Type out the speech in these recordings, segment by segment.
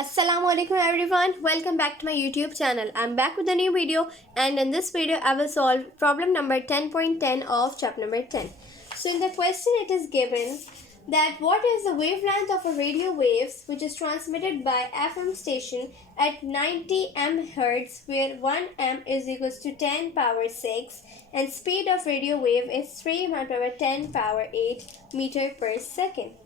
Assalamualaikum everyone, welcome back to my YouTube channel. I'm back with a new video, and in this video I will solve problem number 10.10 of chapter number 10. So in the question it is given that what is the wavelength of a radio waves which is transmitted by FM station at 90 MHz where 1 M is equals to 10 power 6 and speed of radio wave is 3 multiplied by 10 power 8 meter per second.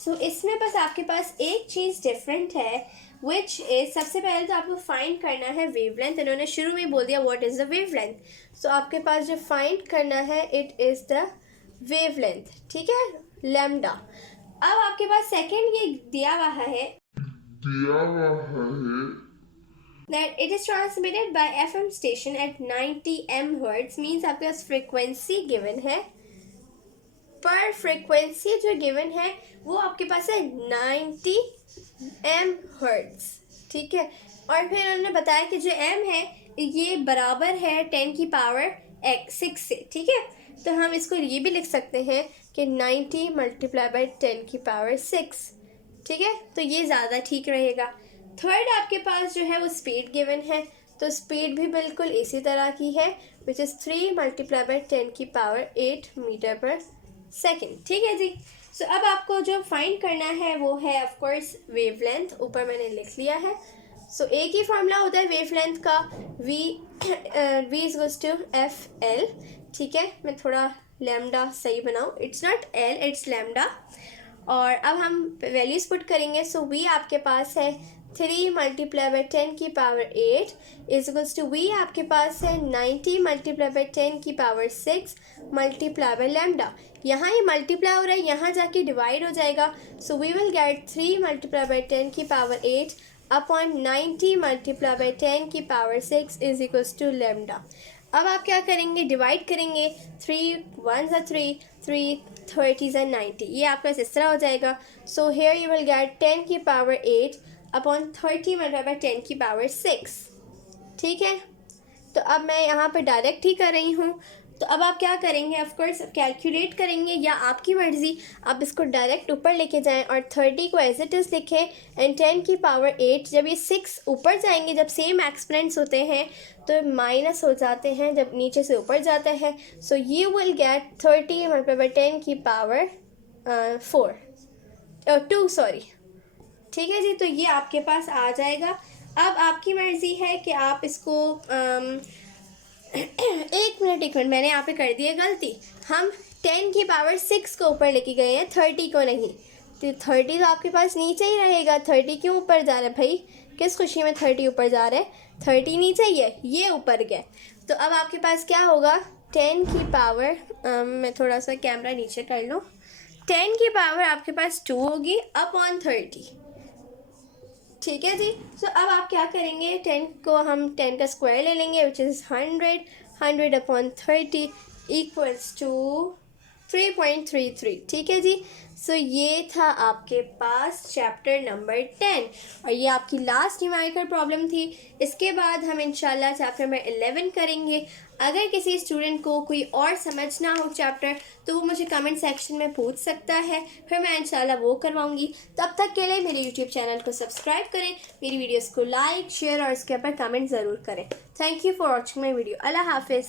सो इसमें बस आपके पास एक चीज़ different है which is सबसे पहले तो आपको find करना है वेवलेंथ. इन्होंने शुरू में बोल दिया व्हाट इज़ द वेवलेंथ. सो आपके पास जो फाइंड करना है इट इज़ द वेवलेंथ. ठीक है, लैम्डा. अब आपके पास सेकंड ये दिया हुआ है that it is transmitted by FM station at 90 MHz means आपके पास फ्रिक्वेंसी गिवन है. पर फ्रिक्वेंसी जो गिवन है वो आपके पास है 90 MHz. ठीक है, और फिर उन्होंने बताया कि जो m है ये बराबर है 10 की पावर 6 से. ठीक है, तो हम इसको ये भी लिख सकते हैं कि 90 मल्टीप्लाई बाई 10 की पावर 6. ठीक है, तो ये ज़्यादा ठीक रहेगा. थर्ड आपके पास जो है वो स्पीड गिवन है, तो स्पीड भी बिल्कुल इसी तरह की है विच इज़ 3 मल्टीप्लाई बाई 10 की पावर 8 मीटर पर सेकेंड. ठीक है जी. सो अब आपको जो फाइंड करना है वो है ऑफ कोर्स वेवलेंथ. ऊपर मैंने लिख लिया है. सो एक ही फार्मूला होता है वेवलेंथ का, v is goes to f l. ठीक है, मैं थोड़ा लैम्डा सही बनाऊँ, it's not l it's lambda. और अब हम वैल्यूज़ पुट करेंगे. सो v आपके पास है 3 मल्टीप्लाई बाई 10 की पावर 8 इजगल्स टू v आपके पास है 90 मल्टीप्लाई बाई 10 की पावर 6 मल्टीप्लाई बाई लैम्डा. यहाँ ये मल्टीप्लाई हो रहा है, यहाँ जाके डिवाइड हो जाएगा. So we will get 3 multiply by 10 की पावर 8 अपॉन 90 मल्टीप्लाई बाई 10 की power 6 is equals to lambda. अब आप क्या करेंगे, डिवाइड करेंगे. 3 1 3 3 30 90. ये आपका इस तरह हो जाएगा. So here you will get 10 की पावर 8 अपॉन 30 मल्टीप्लाई बाई 10 की पावर 6. ठीक है, तो अब मैं यहाँ पर डायरेक्ट ही कर रही हूँ. तो अब आप क्या करेंगे, ऑफ कोर्स कैलकुलेट करेंगे या आपकी मर्ज़ी, आप इसको डायरेक्ट ऊपर लेके जाएं और 30 को एज इट इज़ लिखें एंड 10 की पावर 8. जब ये 6 ऊपर जाएंगे, जब सेम एक्सपोनेंट्स होते हैं तो माइनस हो जाते हैं जब नीचे से ऊपर जाता है. So you will get 30 multiply by 10 की पावर 2 सॉरी. ठीक है जी, तो ये आपके पास आ जाएगा. अब आपकी मर्ज़ी है कि आप इसको एक मिनट मैंने यहाँ पे कर दिया गलती. हम 10 की पावर 6 को ऊपर लेके गए हैं, 30 को नहीं. तो 30 तो आपके पास नीचे ही रहेगा. 30 क्यों ऊपर जा रहा है भाई, किस खुशी में 30 ऊपर जा रहा है. 30 नीचे ही है, ये ऊपर गया. तो अब आपके पास क्या होगा, 10 की पावर मैं थोड़ा सा कैमरा नीचे कर लूँ. 10 की पावर आपके पास 2 होगी अपॉन 30. ठीक है जी. सो अब आप क्या करेंगे, 10 को हम 10 का स्क्वायर ले लेंगे which is 100 upon 30 equals to 3.33. ठीक है जी. सो ये था आपके पास चैप्टर नंबर 10 और ये आपकी लास्ट न्यूमेरिकल प्रॉब्लम थी. इसके बाद हम इंशाल्लाह चैप्टर नंबर 11 करेंगे. अगर किसी स्टूडेंट को कोई और समझना हो चैप्टर तो वो मुझे कमेंट सेक्शन में पूछ सकता है, फिर मैं इंशाल्लाह वो करवाऊँगी. तब तक के लिए मेरे यूट्यूब चैनल को सब्सक्राइब करें, मेरी वीडियोज़ को लाइक शेयर और इसके ऊपर कमेंट ज़रूर करें. Thank you for watching my video. अल्लाह हाफिज़.